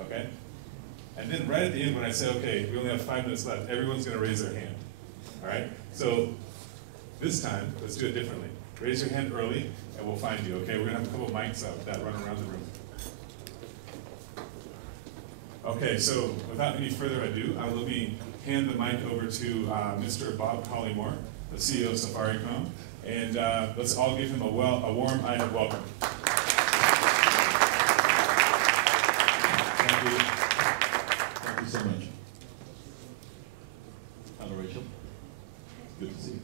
okay? And then right at the end when I say, okay, we only have 5 minutes left, everyone's gonna raise their hand, all right? So this time, let's do it differently. Raise your hand early and we'll find you, okay? We're gonna have a couple of mics that run around the room. Okay, so without any further ado, let me hand the mic over to Mr. Bob Collymore, the CEO of Safaricom, and let's all give him a warm iHub welcome. Thank you. Thank you so much. Hello, Rachel. Good to see you.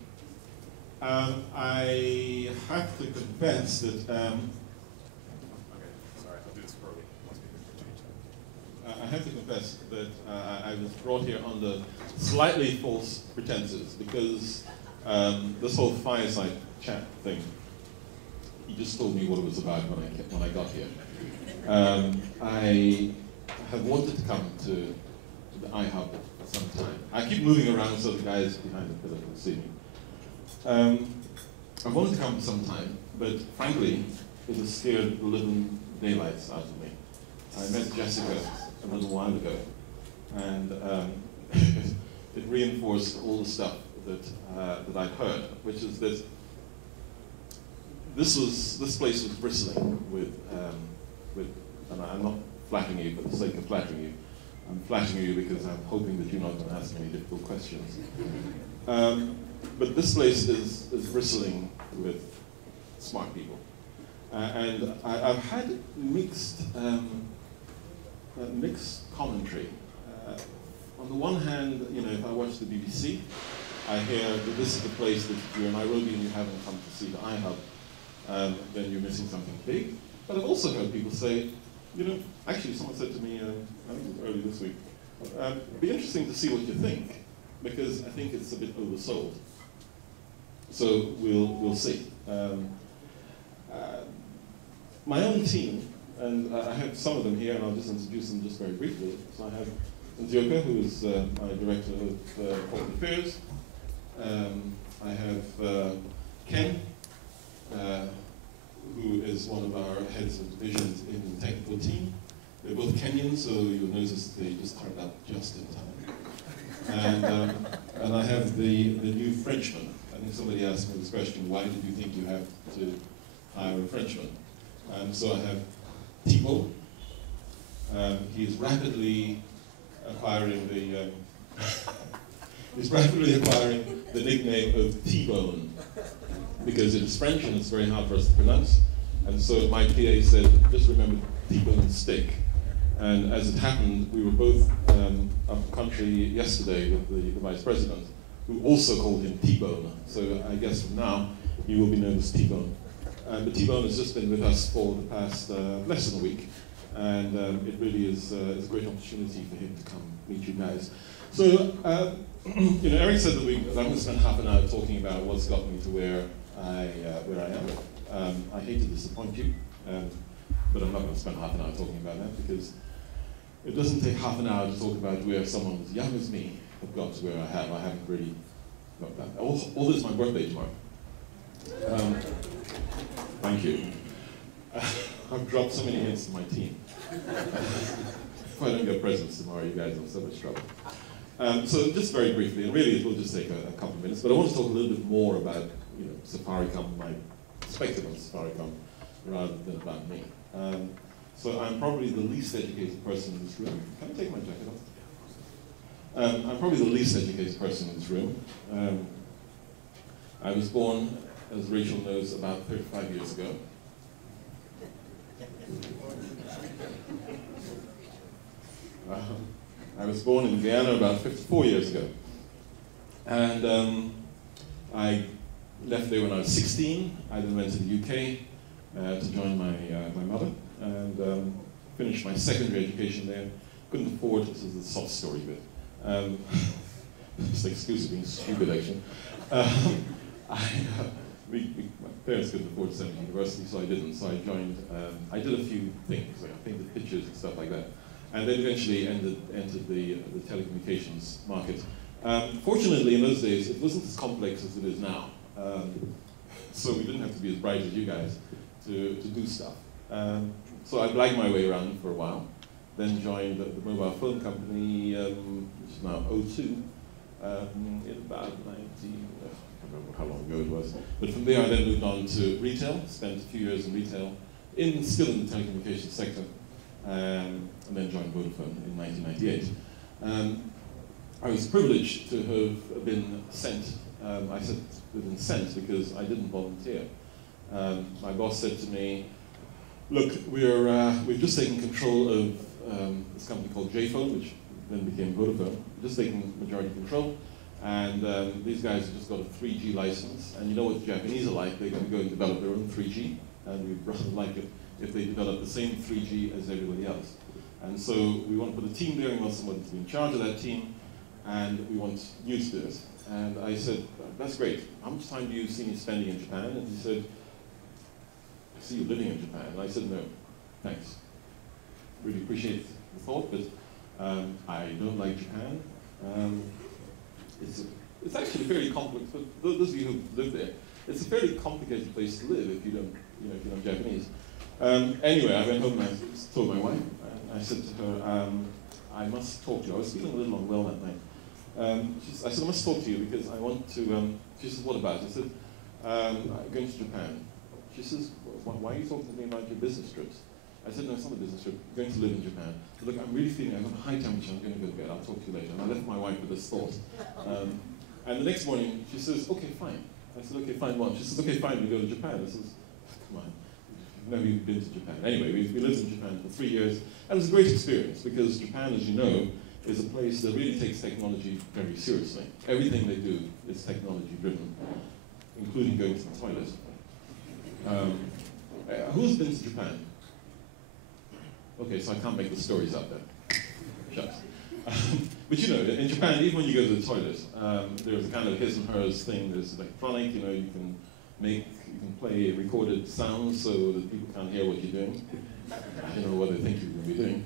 I have to confess that I have to confess that I was brought here under slightly false pretenses because this whole fireside chat thing, he just told me what it was about when I got here. I have wanted to come to the iHub for some time. I keep moving around so the guys behind the pillar can see me. I've wanted to come for some time, but frankly, it has scared the living daylights out of me. I met Jessica a little while ago, and it reinforced all the stuff that I'd heard, which is that this place was bristling with, and I'm not flattering you for the sake of flattering you. I'm flattering you because I'm hoping that you're not going to ask me any difficult questions. But this place is bristling with smart people, and I've had mixed commentary. On the one hand, you know, if I watch the BBC, I hear that this is the place that if you're in Nairobi and you haven't come to see the iHub, then you're missing something big. But I've also heard people say, you know, actually someone said to me, I think it was early this week, it'd be interesting to see what you think, because I think it's a bit oversold. So we'll see. My own team, and I have some of them here, and I'll just introduce them just very briefly. So I have Nzioka, who is my Director of Corporate Affairs. I have Ken, who is one of our heads of divisions in the technical team. They're both Kenyans, so you'll notice they just turned up just in time. And I have the new Frenchman. I think somebody asked me this question, why did you think you have to hire a Frenchman? So I have Thibault. He is rapidly acquiring the nickname of T-Bone, because it is French and it's very hard for us to pronounce. And so my PA said, just remember T-Bone steak. And as it happened, we were both up country yesterday with the Vice President, who also called him T-Bone. So I guess from now, he will be known as T-Bone. But T-Bone has just been with us for the past less than a week. And it really is a great opportunity for him to come meet you guys. So, you know, Eric said that I'm going to spend half an hour talking about what's got me to where I am. I hate to disappoint you, but I'm not going to spend half an hour talking about that, because it doesn't take half an hour to talk about where someone as young as me have got to where I have. I haven't really got that. All this is my birthday tomorrow. Thank you. I've dropped so many hints to my team. If I don't get presents tomorrow, you guys are in so much trouble. So just very briefly, and really it will just take a couple of minutes, but I want to talk a little bit more about, you know, Safaricom, my perspective on Safaricom, rather than about me. So I'm probably the least educated person in this room. Can I take my jacket off? I'm probably the least educated person in this room. I was born, as Rachel knows, about 35 years ago. I was born in Guyana about 54 years ago. And I left there when I was 16. I then went to the UK to join my mother, and finished my secondary education there. Couldn't afford it, this is the soft story bit. It's the excuse of being stupid, actually. My parents couldn't afford to send me to university, so I didn't. So I joined, I did a few things, like I painted pictures and stuff like that. And then eventually entered the telecommunications market. Fortunately, in those days, it wasn't as complex as it is now. So we didn't have to be as bright as you guys to do stuff. So I blagged my way around for a while. then joined the mobile phone company, which is now O2, in about 19, I can't remember how long ago it was. But from there I then moved on to retail, spent a few years in retail, still in the telecommunications sector, and then joined Vodafone in 1998. I was privileged to have been sent, I said been sent because I didn't volunteer. My boss said to me, look, we've just taken control of this company called JPhone, which then became Vodafone, just taking majority control, and these guys have just got a 3G license, and you know what the Japanese are like, they're going to go and develop their own 3G, and we'd rather like it if they develop the same 3G as everybody else. And so we want to put a team there, we want someone to be in charge of that team, and we want you to do it. And I said, that's great, how much time do you see me spending in Japan? And he said, I see you living in Japan. And I said, no, thanks. Really appreciate the thought, but I don't like Japan. It's actually fairly complicated, for those of you who live there, it's a fairly complicated place to live if you don't, if you're not Japanese. Anyway, I went home and I told my wife, and I said to her, I must talk to you. I was feeling a little unwell that night. I said, I must talk to you because I want to, she says, what about it? I said, I'm going to Japan. She says, why are you talking to me about your business trips? I said, no, it's not a business trip. I'm going to live in Japan. But look, I'm really feeling, I've got a high temperature, I'm going to go to bed. I'll talk to you later. And I left my wife with this thought. And the next morning, she says, okay, fine. I said, okay, fine, what? She says, okay, fine, we go to Japan. I says, come on, you've never even been to Japan. Anyway, we lived in Japan for 3 years. And it was a great experience because Japan, as you know, is a place that really takes technology very seriously. Everything they do is technology driven, including going to the toilet. Who's been to Japan? Okay, so I can't make the stories up there. Shucks. But you know, in Japan, even when you go to the toilet, there's a kind of his and hers thing. There's electronic, you can play recorded sounds so that people can't hear what you're doing. I don't know what they think you're going to be doing.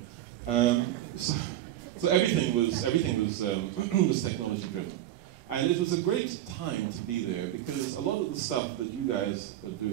So everything was was technology driven, and it was a great time to be there because a lot of the stuff that you guys are doing.